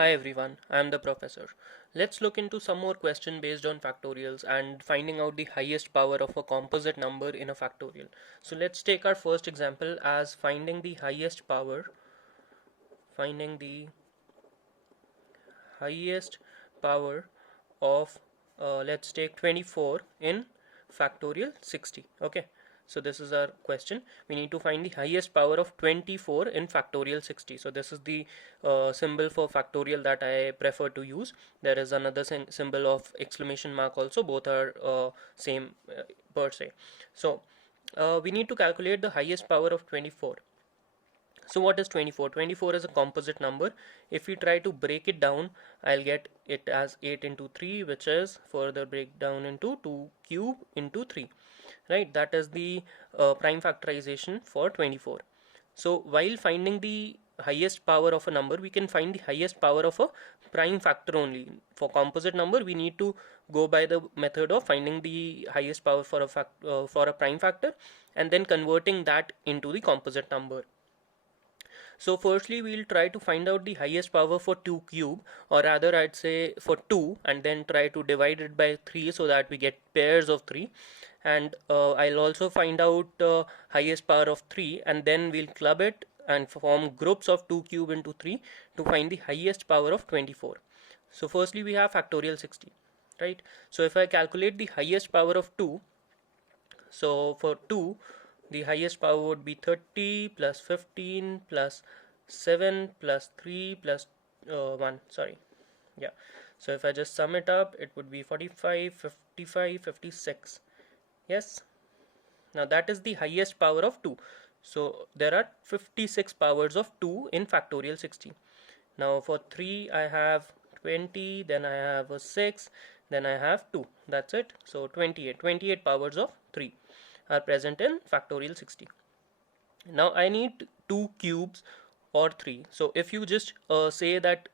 Hi everyone, I am the professor. Let's look into some more question based on factorials and finding out the highest power of a composite number in a factorial. So let's take our first example as finding the highest power of let's take 24 in factorial 60. Okay, so this is our question. We need to find the highest power of 24 in factorial 60. So this is the symbol for factorial that I prefer to use. There is another symbol of exclamation mark also. Both are same per se. So we need to calculate the highest power of 24. So what is 24? 24 is a composite number. If we try to break it down, I'll get it as 8 into 3, which is further break down into 2 cube into 3. Right, that is the prime factorization for 24. So while finding the highest power of a number, we can find the highest power of a prime factor only. For composite number, we need to go by the method of finding the highest power for a prime factor and then converting that into the composite number. So firstly we'll try to find out the highest power for 2 cube, or rather I'd say for 2, and then try to divide it by 3 so that we get pairs of 3. And I'll also find out highest power of 3, and then we'll club it and form groups of 2 cube into 3 to find the highest power of 24. So firstly we have factorial 60, right? So if I calculate the highest power of 2, so for 2 the highest power would be 30 plus 15 plus 7 plus 3 plus 1, sorry, yeah. So if I just sum it up, it would be 45, 55, 56. Yes, now that is the highest power of 2. So there are 56 powers of 2 in factorial 60. Now for 3 I have 20, then I have a 6, then I have 2. That's it. So 28 powers of 3 are present in factorial 60. Now I need 2 cubes or 3. So if you just say that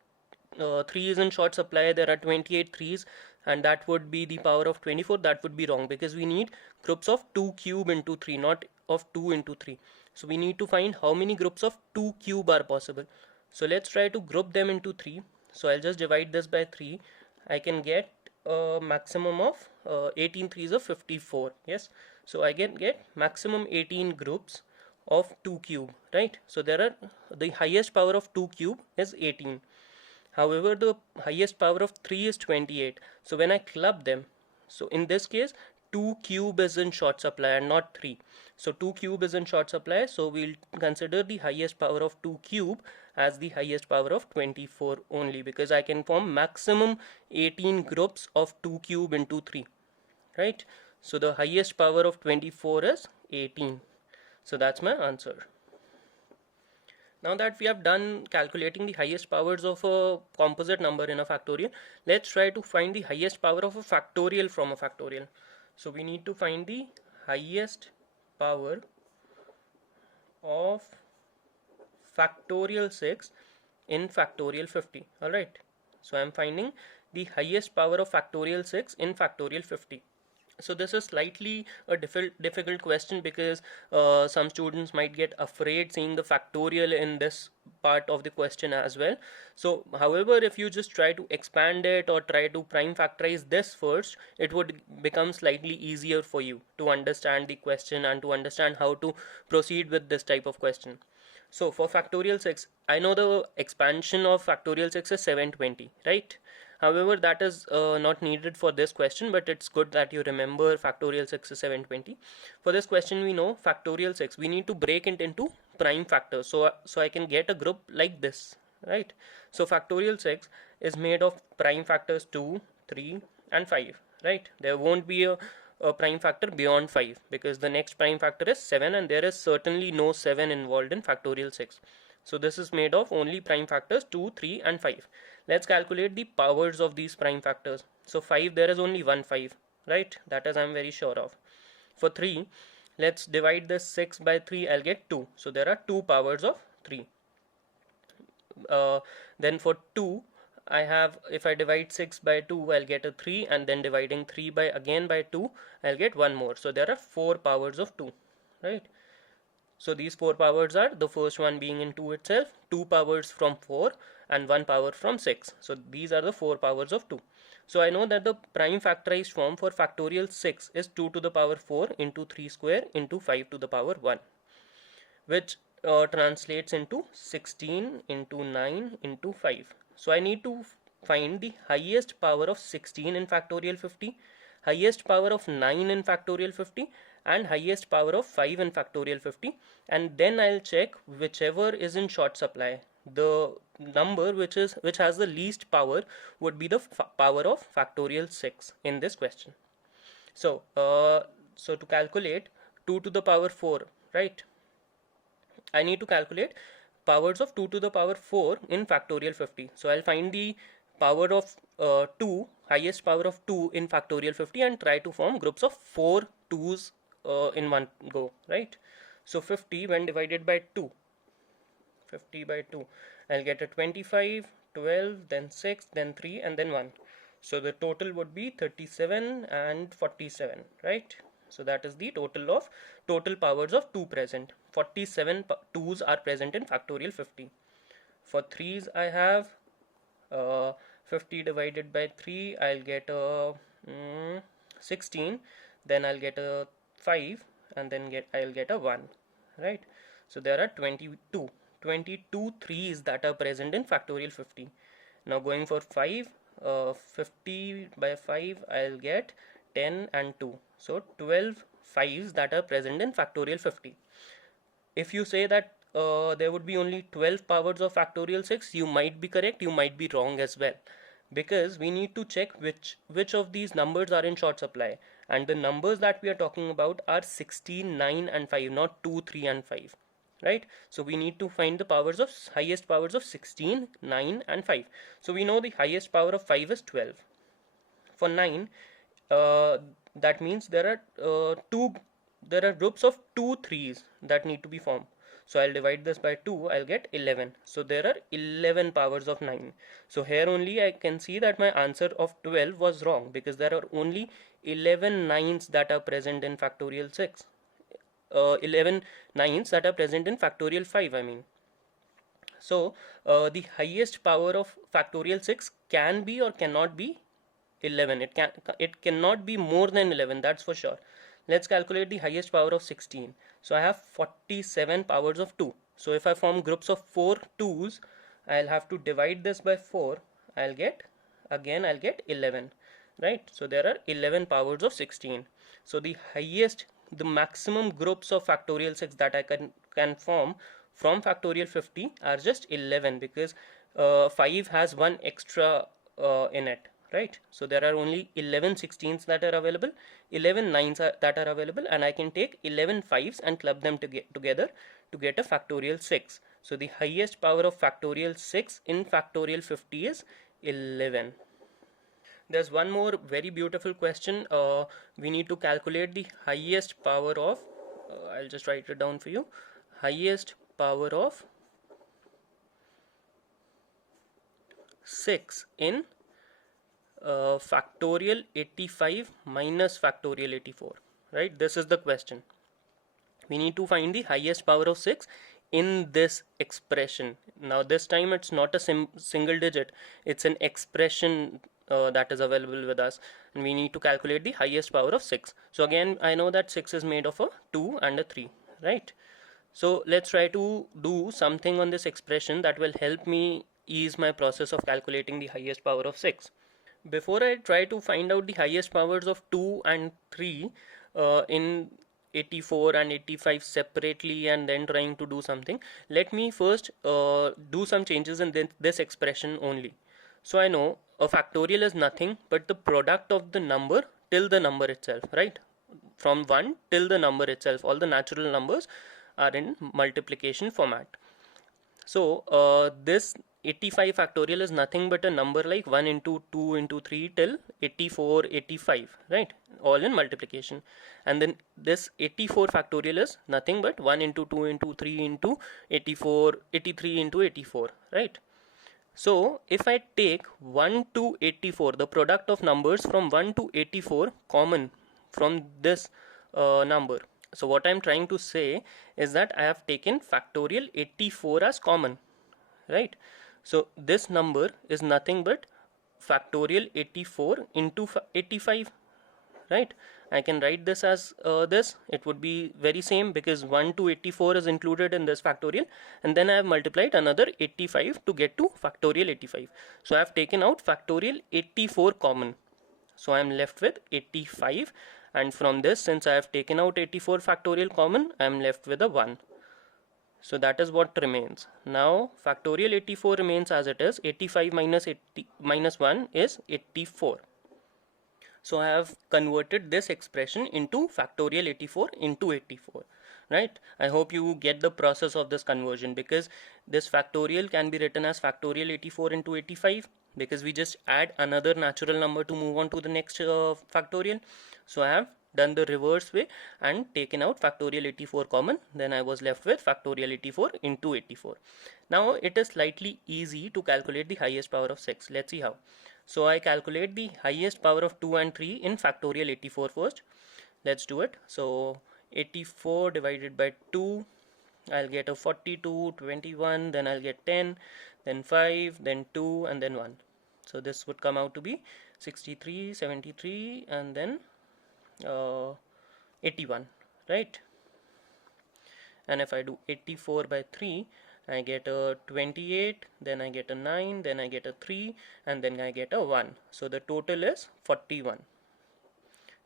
3 is in short supply, there are 28 threes, and that would be the power of 24, that would be wrong, because we need groups of 2 cube into 3, not of 2 into 3. So we need to find how many groups of 2 cube are possible. So let's try to group them into 3. So I'll just divide this by 3. I can get a maximum of 18 threes of 54. Yes, so I can get maximum 18 groups of 2 cube, right? So there are, the highest power of 2 cube is 18. However, the highest power of 3 is 28. So when I club them, so in this case 2 cube is in short supply and not 3. So 2 cube is in short supply, so we'll consider the highest power of 2 cube as the highest power of 24 only, because I can form maximum 18 groups of 2 cube into 3, right? So the highest power of 24 is 18. So that's my answer. Now that we have done calculating the highest powers of a composite number in a factorial, let's try to find the highest power of a factorial from a factorial. So we need to find the highest power of factorial 6 in factorial 50. Alright, so I'm finding the highest power of factorial 6 in factorial 50. So this is slightly a difficult question, because some students might get afraid seeing the factorial in this part of the question as well. So however, if you just try to expand it or try to prime factorize this first, it would become slightly easier for you to understand the question and to understand how to proceed with this type of question. So for factorial 6, I know the expansion of factorial 6 is 720, right? However, that is not needed for this question, but it's good that you remember factorial 6 is 720. For this question, we know factorial 6, we need to break it into prime factors. So I can get a group like this, right? So factorial 6 is made of prime factors 2, 3 and 5, right? There won't be a prime factor beyond 5, because the next prime factor is 7, and there is certainly no 7 involved in factorial 6. So this is made of only prime factors 2, 3 and 5. Let's calculate the powers of these prime factors. So 5, there is only one 5, right? That is I'm very sure of. For 3, let's divide this 6 by 3, I'll get 2. So there are 2 powers of 3. Then for 2, I have, if I divide 6 by 2, I'll get a 3, and then dividing 3 by 2, I'll get one more. So there are 4 powers of 2, right? So these 4 powers are, the first one being in 2 itself, 2 powers from 4 and 1 power from 6. So these are the 4 powers of 2. So I know that the prime factorized form for factorial 6 is 2 to the power 4 into 3 square into 5 to the power 1, which translates into 16 into 9 into 5. So I need to find the highest power of 16 in factorial 50, highest power of 9 in factorial 50, and highest power of 5 in factorial 50, and then I'll check whichever is in short supply. The number which has the least power would be the power of factorial 6 in this question. So so to calculate 2 to the power 4, right, I need to calculate powers of 2 to the power 4 in factorial 50. So I'll find the power of 2, highest power of 2 in factorial 50, and try to form groups of 4 2's in one go, right? So 50 when divided by 2, 50 by 2, I'll get a 25, 12, then 6, then 3, and then 1. So the total would be 37 and 47, right? So that is the total powers of 2 present. 47 2's are present in factorial 50. For 3's I have 50 divided by 3, I'll get a 16, then I'll get a 5, and then I'll get a 1, right? So there are 22 3's that are present in factorial 50. Now going for 5, 50 by 5, I'll get 10 and 2. So 12 5's that are present in factorial 50. If you say that there would be only 12 powers of factorial 6, you might be correct, you might be wrong as well, because we need to check which of these numbers are in short supply, and the numbers that we are talking about are 16, 9 and 5, not 2, 3 and 5, right? So we need to find the highest powers of 16, 9 and 5. So we know the highest power of 5 is 12. For 9, that means there are groups of 2 3's that need to be formed. So I'll divide this by 2, I'll get 11. So there are 11 powers of 9. So here only I can see that my answer of 12 was wrong, because there are only 11 9's that are present in factorial 6. 11 9's that are present in factorial 5, I mean. So the highest power of factorial 6 can be or cannot be 11. It cannot be more than 11, that's for sure. Let's calculate the highest power of 16. So I have 47 powers of 2. So if I form groups of 4 2's, I'll have to divide this by 4. I'll get 11, right? So there are 11 powers of 16. So the maximum groups of factorial 6 that I can form from factorial 50 are just 11, because 5 has one extra in it, right? So there are only 11 16's that are available, 11 9's that are available, and I can take 11 5's and club them together to get a factorial 6. So the highest power of factorial 6 in factorial 50 is 11. There's one more very beautiful question. We need to calculate the highest power of, I'll just write it down for you, highest power of 6 in factorial 85 minus factorial 84, right? This is the question. We need to find the highest power of 6 in this expression. Now this time it's not a single digit, it's an expression that is available with us, and we need to calculate the highest power of 6. So again, I know that 6 is made of a 2 and a 3, right? So let's try to do something on this expression that will help me ease my process of calculating the highest power of 6. Before I try to find out the highest powers of 2 and 3 in 84 and 85 separately and then trying to do something, let me first do some changes in this expression only. So I know a factorial is nothing but the product of the number till the number itself, right? From 1 till the number itself, all the natural numbers are in multiplication format. So this 85 factorial is nothing but a number like 1 into 2 into 3 till 84 85, right? All in multiplication. And then this 84 factorial is nothing but 1 into 2 into 3 into 84 83 into 84, right? So if I take 1 to 84, the product of numbers from 1 to 84 common from this number. So what I'm trying to say is that I have taken factorial 84 as common, right? So this number is nothing but factorial 84 into 85, right? I can write this as this. It would be very same because 1 to 84 is included in this factorial, and then I have multiplied another 85 to get to factorial 85. So I have taken out factorial 84 common. So I am left with 85, and from this, since I have taken out 84 factorial common, I am left with a 1. So that is what remains. Now factorial 84 remains as it is. 85 minus 80 minus 1 is 84. So I have converted this expression into factorial 84 into 84, right? I hope you get the process of this conversion, because this factorial can be written as factorial 84 into 85, because we just add another natural number to move on to the next factorial. So I have done the reverse way and taken out factorial 84 common. Then I was left with factorial 84 into 84. Now it is slightly easy to calculate the highest power of 6. Let's see how. So I calculate the highest power of 2 and 3 in factorial 84 first. Let's do it. So 84 divided by 2, I'll get a 42, 21, then I'll get 10, then 5, then 2, and then 1. So this would come out to be 63, 73, and then 81, right? And if I do 84 by 3, I get a 28, then I get a 9, then I get a 3, and then I get a 1. So the total is 41,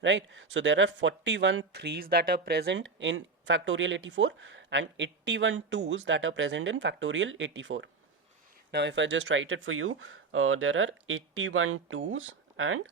right? So there are 41 3's that are present in factorial 84 and 81 2's that are present in factorial 84. Now if I just write it for you, there are 81 2's and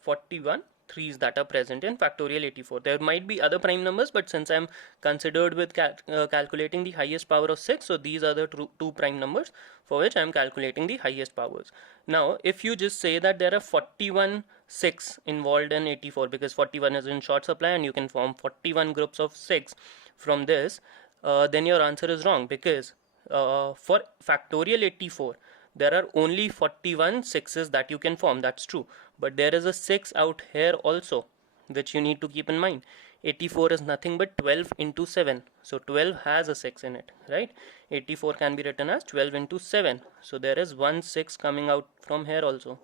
41 3's that are present in factorial 84. There might be other prime numbers, but since I'm considered with calculating the highest power of 6, so these are the two prime numbers for which I'm calculating the highest powers. Now if you just say that there are 41 6 involved in 84, because 41 is in short supply and you can form 41 groups of 6 from this, then your answer is wrong, because for factorial 84 there are only 41 6's that you can form. That's true, but there is a 6 out here also, which you need to keep in mind. 84 is nothing but 12 into 7, so 12 has a 6 in it, right? 84 can be written as 12 into 7, so there is 1 6 coming out from here also.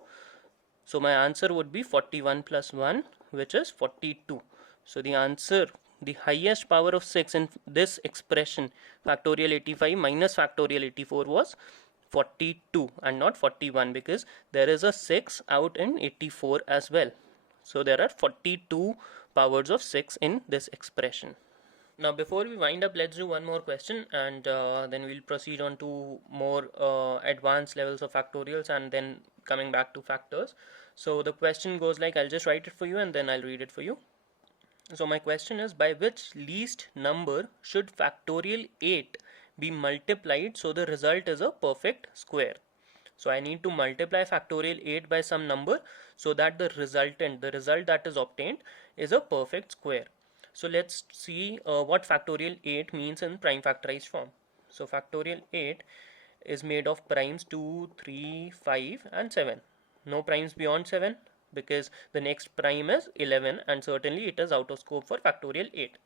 So my answer would be 41 plus 1, which is 42. So the answer, the highest power of 6 in this expression, factorial 85 minus factorial 84, was 42 and not 41, because there is a 6 out in 84 as well. So there are 42 powers of 6 in this expression. Now before we wind up, let's do one more question, and then we'll proceed on to more advanced levels of factorials and then coming back to factors. So the question goes like, I'll just write it for you and then I'll read it for you. So my question is, by which least number should factorial 8 be multiplied so the result is a perfect square? So I need to multiply factorial 8 by some number so that the result that is obtained is a perfect square. So let's see what factorial 8 means in prime factorized form. So factorial 8 is made of primes 2, 3, 5 and 7. No primes beyond 7, because the next prime is 11 and certainly it is out of scope for factorial 8.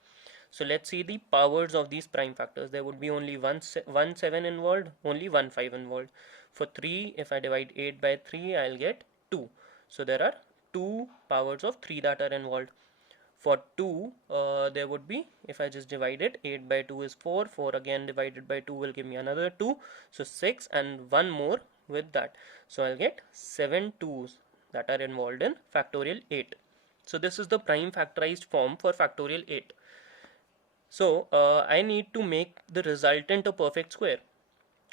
So let's see the powers of these prime factors. There would be only one 7 involved, only one 5 involved. For 3, if I divide 8 by 3, I'll get 2. So there are 2 powers of 3 that are involved. For 2, there would be, if I just divide it, 8 by 2 is 4. 4 again divided by 2 will give me another 2. So 6 and 1 more with that. So I'll get 7 2's that are involved in factorial 8. So this is the prime factorized form for factorial 8. So I need to make the resultant a perfect square.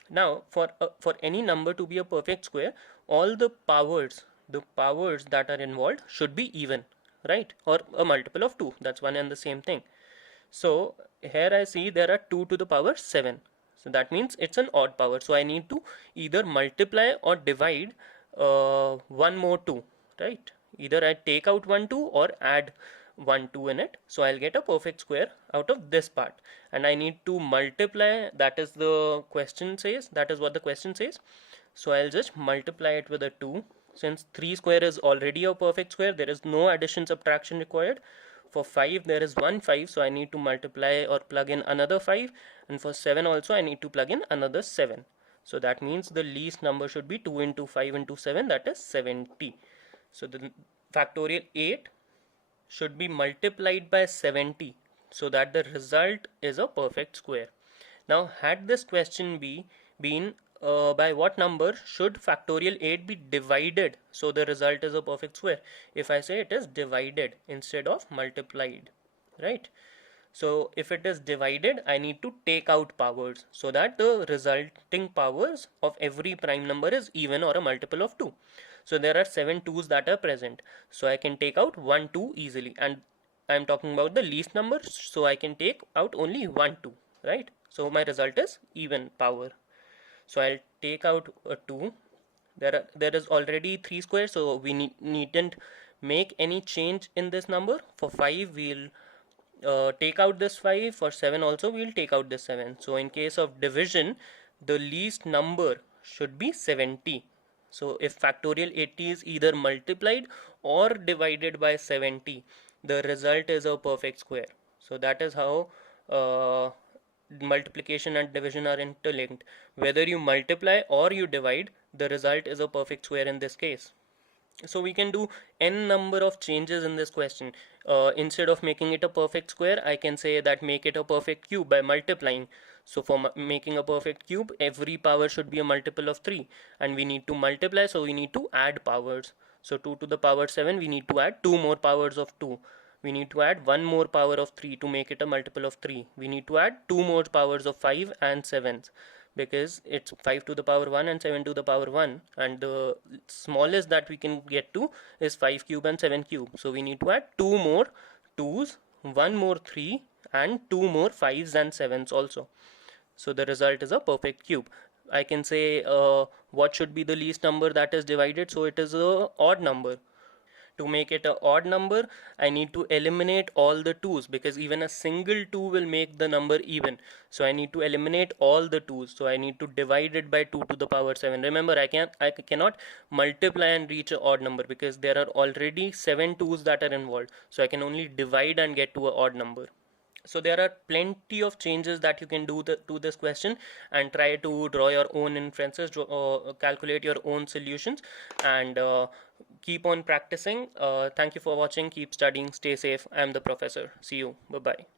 Now for any number to be a perfect square, all the powers that are involved should be even, right? Or a multiple of 2. That's one and the same thing. So here I see there are 2 to the power 7. So that means it's an odd power. So I need to either multiply or divide one more 2, right? Either I take out 1 2 or add 1 2 in it. So I'll get a perfect square out of this part, and I need to multiply. That is the question says. That is what the question says. So I'll just multiply it with a 2. Since 3 square is already a perfect square, there is no addition subtraction required. For 5 there is one 5, so I need to multiply or plug in another 5, and for 7 also I need to plug in another 7. So that means the least number should be 2 into 5 into 7, that is 70. So the factorial 8 should be multiplied by 70 so that the result is a perfect square. Now, had this question been by what number should factorial 8 be divided so the result is a perfect square? If I say it is divided instead of multiplied, right? So if it is divided, I need to take out powers so that the resulting powers of every prime number is even or a multiple of 2. So there are 7 2's that are present. So I can take out 1 2 easily, and I'm talking about the least number, so I can take out only 1 2, right? So my result is even power. So I'll take out a 2. There is already 3 squares, so we needn't make any change in this number. For 5 we'll take out this 5. For 7 also we'll take out this 7. So in case of division, the least number should be 70. So if factorial 80 is either multiplied or divided by 70, the result is a perfect square. So that is how multiplication and division are interlinked. Whether you multiply or you divide, the result is a perfect square in this case. So we can do n number of changes in this question. Instead of making it a perfect square, I can say that make it a perfect cube by multiplying. So for making a perfect cube, every power should be a multiple of 3, and we need to multiply, so we need to add powers. So 2 to the power 7, we need to add 2 more powers of 2. We need to add 1 more power of 3 to make it a multiple of 3. We need to add 2 more powers of 5 and 7, because it's 5 to the power 1 and 7 to the power 1, and the smallest that we can get to is 5 cube and 7 cube. So we need to add 2 more 2's, 1 more 3, and 2 more 5's and 7's also. So the result is a perfect cube. I can say what should be the least number that is divided, so it is a odd number. To make it an odd number, I need to eliminate all the 2's, because even a single 2 will make the number even. So I need to eliminate all the 2's. So I need to divide it by 2 to the power 7. Remember, I cannot multiply and reach an odd number because there are already 7 2's that are involved. So I can only divide and get to an odd number. So there are plenty of changes that you can do to this question, and try to draw your own inferences, calculate your own solutions, and keep on practicing. Thank you for watching. Keep studying. Stay safe. I am the professor. See you. Bye bye.